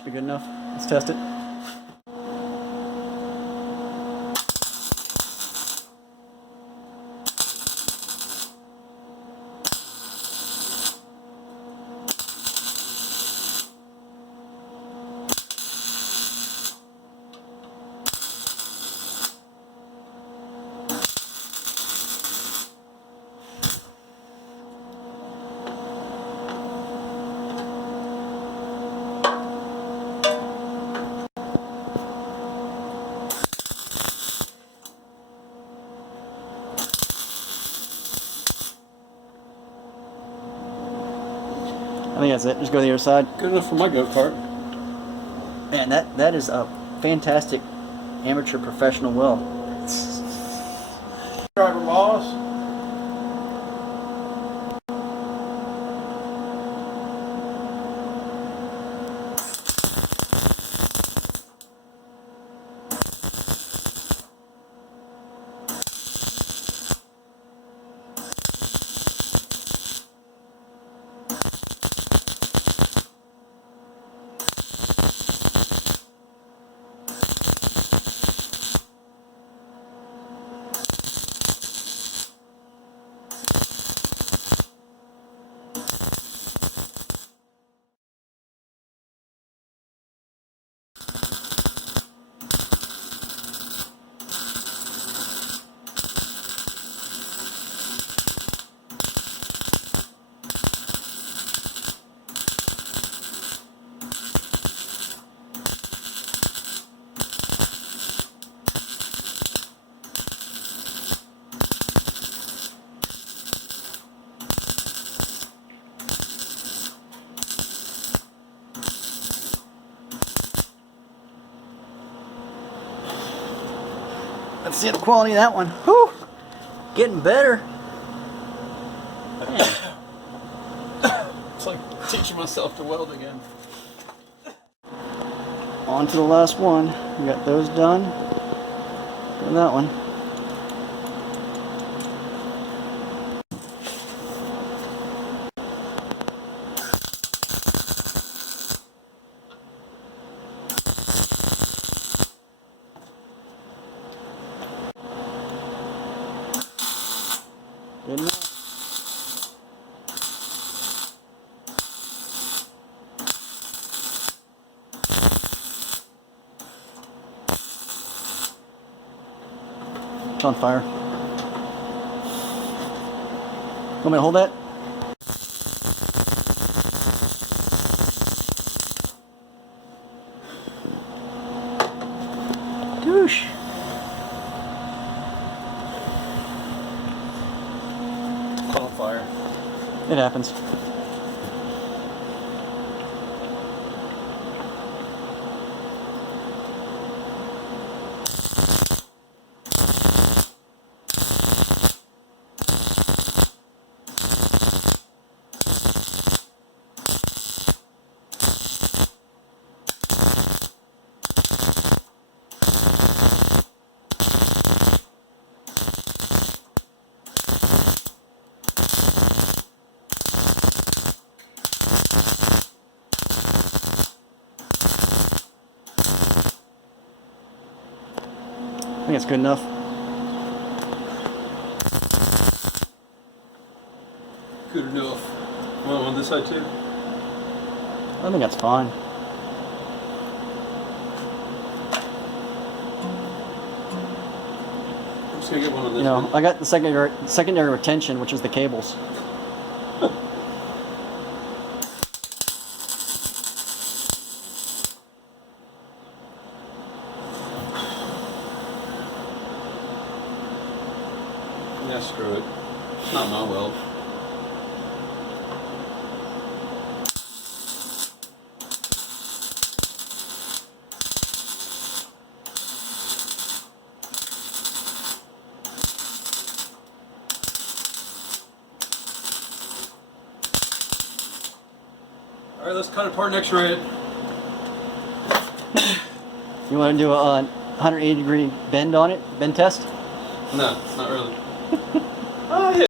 should be good enough. Let's test it. I think that's it. Just go to the other side. Good enough for my go-kart. Man, that is a fantastic amateur professional weld. Driver boss. Let's see the quality of that one. Whew! Getting better. It's like teaching myself to weld again. On to the last one. We got those done. And that one. Good enough. It's on fire. Want me to hold that? Douche. It's on fire. It happens. I think it's good enough. Good enough. Want on this side too? I think that's fine. I'm just gonna get one on this You know, one. I got the secondary retention, which is the cables. Yeah, screw it. It's not my weld. Alright, let's cut apart and X-ray it. You want to do a 180-degree bend on it? Bend test? No, not really. Oh, yeah.